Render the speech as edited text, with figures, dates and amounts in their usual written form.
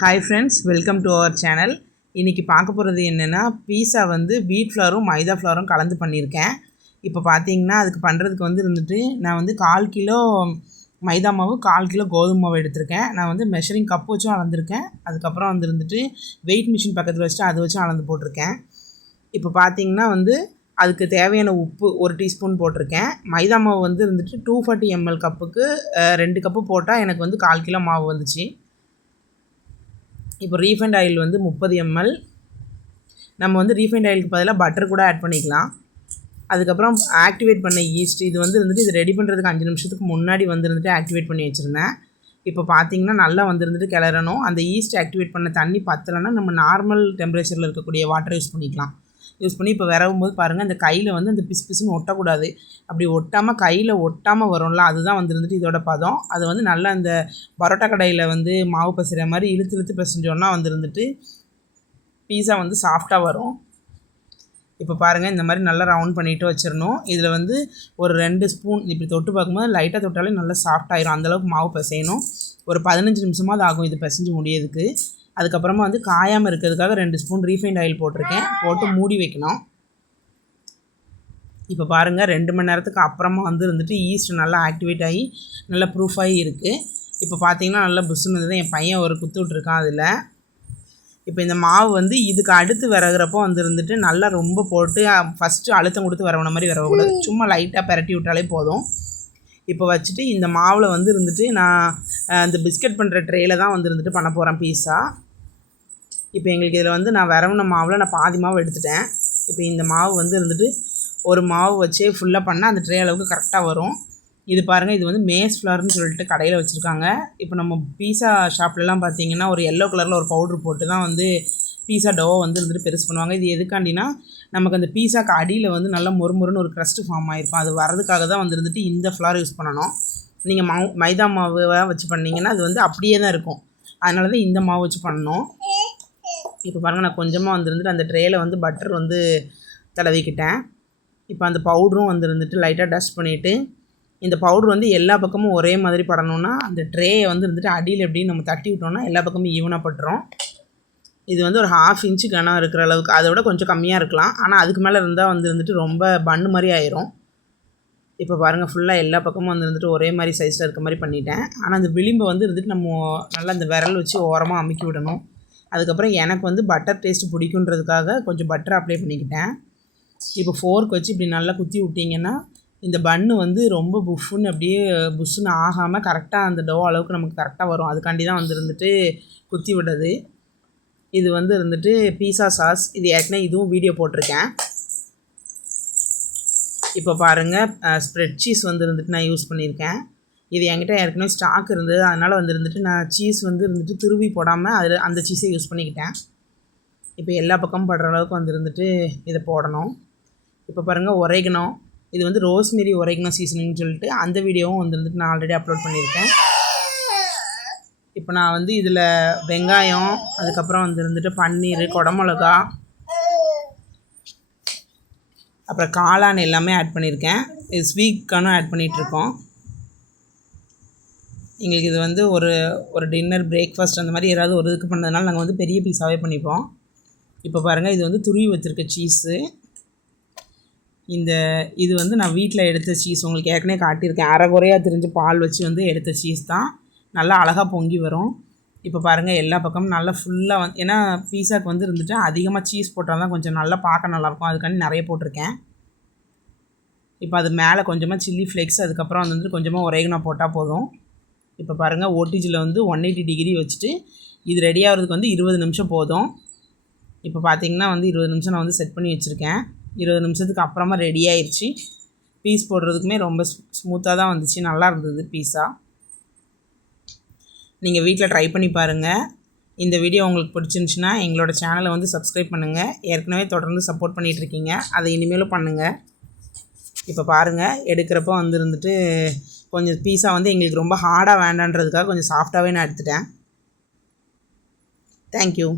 Hi friends, welcome to our channel. இன்றைக்கி பார்க்க போகிறது என்னென்னா, பீஸா வந்து வீட் ஃப்ளாரும் மைதா ஃப்ளாரும் கலந்து பண்ணியிருக்கேன். இப்போ பார்த்தீங்கன்னா அதுக்கு பண்ணுறதுக்கு நான் வந்து 1/4 கிலோ மைதா மாவு, 1/4 கிலோ கோதுமை மாவு எடுத்திருக்கேன். நான் வந்து மெஷரிங் கப் வச்சும் அளந்துருக்கேன். அதுக்கப்புறம் வெயிட் மிஷின் பக்கத்தில் வச்சுட்டு அதை வச்சும் அளந்து போட்டிருக்கேன். இப்போ பார்த்தீங்கன்னா அதுக்கு தேவையான உப்பு 1 டீஸ்பூன் போட்டிருக்கேன். மைதா மாவு 240 ml கப்புக்கு 2 கப்பு போட்டால் எனக்கு 1/4 கிலோ மாவு வந்துச்சு. இப்போ ரீஃபைண்ட் ஆயில் 30 ml. நம்ம ரீஃபைண்ட் ஆயிலுக்கு பதிலாக பட்டர் கூட ஆட் பண்ணிக்கலாம். அதுக்கப்புறம் ஆக்டிவேட் பண்ண ஈஸ்ட் இது இது ரெடி பண்ணுறதுக்கு 5 நிமிஷத்துக்கு முன்னாடி ஆக்டிவேட் பண்ணி வச்சுருந்தேன். இப்போ பார்த்தீங்கன்னா நல்லா கிளறணும். அந்த ஈஸ்ட் ஆக்டிவேட் பண்ண தண்ணி பத்தலைன்னா நம்ம நார்மல் டெம்பரேச்சரில் இருக்கக்கூடிய வாட்டர் யூஸ் பண்ணிக்கலாம். யூஸ் பண்ணி இப்போ விரவும் போது பாருங்கள், அந்த கையில் அந்த பிசு பிசுன்னு ஒட்டக்கூடாது. அப்படி ஒட்டாமல் கையில் ஒட்டாமல் வரும்ல, அதுதான் இதோட பதம். அது நல்லா அந்த பரோட்டா கடையில் மாவு பசைகிற மாதிரி இழுத்து இழுத்து பிசைஞ்சோன்னா பீஸா சாஃப்டாக வரும். இப்போ பாருங்கள், இந்த மாதிரி நல்லா ரவுண்ட் பண்ணிவிட்டு வச்சிடணும். இதில் ஒரு 2 ஸ்பூன் இப்படி தொட்டு பார்க்கும்போது லைட்டாக தொட்டாலே நல்லா சாஃப்டாகிடும். அந்தளவுக்கு மாவு பிசையணும். ஒரு 15 நிமிஷமாக அது ஆகும் இது பிசைஞ்சு முடியறதுக்கு. அதுக்கப்புறமா காயாமல் இருக்கிறதுக்காக 2 ஸ்பூன் ரீஃபைண்ட் ஆயில் போட்டிருக்கேன். போட்டு மூடி வைக்கணும். இப்போ பாருங்கள், 2 மணி நேரத்துக்கு அப்புறமா ஈஸ்ட் நல்லா ஆக்டிவேட் ஆகி நல்லா ப்ரூஃப் ஆகி இருக்குது. இப்போ பார்த்தீங்கன்னா நல்லா புஷ்ஷுன்னு இருந்தது. என் பையன் ஒரு குத்து விட்ருக்கான் அதில். இப்போ இந்த மாவு இதுக்கு அடுத்து விறகுறப்போ நல்லா ரொம்ப போட்டு ஃபஸ்ட்டு அழுத்தம் கொடுத்து விரவுன மாதிரி விரவக்கூடாது. சும்மா லைட்டாக பரட்டி விட்டாலே போதும். இப்போ வச்சுட்டு இந்த மாவில் நான் இந்த பிஸ்கட் பண்ணுற ட்ரேயில் தான் பண்ண போகிறேன் பீஸா. இப்போ எங்களுக்கு இதில் நான் விரவுன மாவில் நான் பாதி மாவு எடுத்துட்டேன். இப்போ இந்த மாவு ஒரு மாவு வச்சே ஃபுல்லாக பண்ணால் அந்த ட்ரே அளவுக்கு கரெக்டாக வரும். இது பாருங்கள், இது மேஸ் ஃப்ளார்னு சொல்லிட்டு கடையில் வச்சுருக்காங்க. இப்போ நம்ம பீஸா ஷாப்லலாம் பார்த்தீங்கன்னா ஒரு எல்லோ கலரில் ஒரு பவுட்ரு போட்டு தான் பீஸா டோவை பெருசு பண்ணுவாங்க. இது எதுக்காண்டினா நமக்கு அந்த பீஸாக்கு அடியில் நல்லா மொறுமொறுன்னு ஒரு க்ரஸ்ட்டு ஃபார்ம் ஆகிருக்கும். அது வரதுக்காக தான் இந்த ஃப்ளார் யூஸ் பண்ணணும். நீங்கள் மைதா மாவு வச்சு பண்ணிங்கன்னா அது அப்படியே தான் இருக்கும். அதனால தான் இந்த மாவு வச்சு பண்ணணும். இப்போ பாருங்கள், நான் கொஞ்சமாக அந்த ட்ரேயில் பட்டர் தடவிக்கிட்டேன். இப்போ அந்த பவுடரும் லைட்டாக டஸ்ட் பண்ணிவிட்டு, இந்த பவுட்ரு எல்லா பக்கமும் ஒரே மாதிரி படணுன்னா அந்த ட்ரேயை அடியில் எப்படின்னு நம்ம தட்டி விட்டோம்னா எல்லா பக்கமும் ஈவனாக பட்டுரும். இது ஒரு 1/2 இன்ச்சு கனம் இருக்கிற அளவுக்கு, அதை விட கொஞ்சம் கம்மியாக இருக்கலாம். ஆனால் அதுக்கு மேலே இருந்தால் ரொம்ப பன்னு மாதிரி ஆயிரும். இப்போ பாருங்கள், ஃபுல்லாக எல்லா பக்கமும் ஒரே மாதிரி சைஸில் இருக்க மாதிரி பண்ணிட்டேன். ஆனால் அந்த விளிம்பை நம்ம நல்லா அந்த விரல் வச்சு ஓரமாக அமுக்கி விடணும். அதுக்கப்புறம் எனக்கு பட்டர் டேஸ்ட்டு பிடிக்குன்றதுக்காக கொஞ்சம் பட்டர் அப்ளை பண்ணிக்கிட்டேன். இப்போ ஃபோர்க் வச்சு இப்படி நல்லா குத்தி விட்டிங்கன்னா இந்த பன்னு ரொம்ப புஃப்னு அப்படியே புஷ்ஷுன்னு ஆகாமல் கரெக்டாக அந்த டோ அளவுக்கு நமக்கு கரெக்டாக வரும். அதுக்காண்டி தான் குத்தி விடுறது. இது பீஸா சாஸ். இது ஏற்கனவே இதுவும் வீடியோ போட்டிருக்கேன். இப்போ பாருங்கள், ஸ்ப்ரெட் சீஸ் நான் யூஸ் பண்ணியிருக்கேன். இது என்கிட்ட ஏற்கனவே ஸ்டாக் இருந்தது. அதனால் நான் சீஸ் துருவி போடாமல் அதில் அந்த சீஸை யூஸ் பண்ணிக்கிட்டேன். இப்போ எல்லா பக்கமும் படுற அளவுக்கு இதை போடணும். இப்போ பாருங்கள், ஒரேகனோ. இது ரோஸ்மெரி ஒரேகனோ சீசனிங்னு சொல்லிட்டு அந்த வீடியோவும் நான் ஆல்ரெடி அப்லோட் பண்ணியிருக்கேன். இப்போ நான் இதில் வெங்காயம், அதுக்கப்புறம் பன்னீர், குடமிளகா, அப்புறம் காளான் எல்லாமே ஆட் பண்ணியிருக்கேன். இது ஸ்வீட் கார்னும் ஆட் பண்ணிகிட்ருக்கோம். எங்களுக்கு இது ஒரு டின்னர், பிரேக்ஃபாஸ்ட் அந்த மாதிரி ஏதாவது ஒரு இதுக்கு பண்ணதுனால நாங்கள் பெரிய பீஸாகவே பண்ணிப்போம். இப்போ பாருங்கள், இது துருவி வச்சுருக்க சீஸு. இது நான் வீட்டில் எடுத்த சீஸ் உங்களுக்கு ஏற்கனவே காட்டியிருக்கேன். அரைகுறையாக திரிஞ்சு பால் வச்சு எடுத்த சீஸ் தான். நல்லா அழகாக பொங்கி வரும். இப்போ பாருங்கள், எல்லா பக்கமும் நல்லா ஃபுல்லாக ஏன்னா பீஸாவுக்கு அதிகமாக சீஸ் போட்டால் தான் கொஞ்சம் நல்லா பார்க்க நல்லாயிருக்கும். அதுக்காண்டி நிறைய போட்டிருக்கேன். இப்போ அது மேலே கொஞ்சமாக சில்லி ஃப்ளேக்ஸ், அதுக்கப்புறம் கொஞ்சமாக ஒரேகனோ போட்டால் போதும். இப்போ பாருங்கள், ஓடிஜியில் 180 டிகிரி வச்சுட்டு இது ரெடி ஆகிறதுக்கு 20 நிமிஷம் போதும். இப்போ பார்த்தீங்கன்னா 20 நிமிஷம் நான் செட் பண்ணி வச்சுருக்கேன். 20 நிமிஷத்துக்கு அப்புறமா ரெடி ஆயிடுச்சு. பீஸ் போடுறதுக்குமே ரொம்ப ஸ்மூத்தாக தான் வந்துச்சு. நல்லா இருந்தது பீஸா. நீங்கள் வீட்டில் ட்ரை பண்ணி பாருங்கள். இந்த வீடியோ உங்களுக்கு பிடிச்சிருந்துச்சுன்னா எங்களோட சேனலை சப்ஸ்கிரைப் பண்ணுங்கள். ஏற்கனவே தொடர்ந்து சப்போர்ட் பண்ணிகிட்ருக்கீங்க, அதை இனிமேலும் பண்ணுங்கள். இப்போ பாருங்கள், எடுக்கிறப்போ கொஞ்சம் பீஸா எங்களுக்கு ரொம்ப ஹார்டாக வேண்டான்றதுக்காக கொஞ்சம் சாஃப்டாகவே நான் எடுத்துட்டேன். தேங்க்யூ.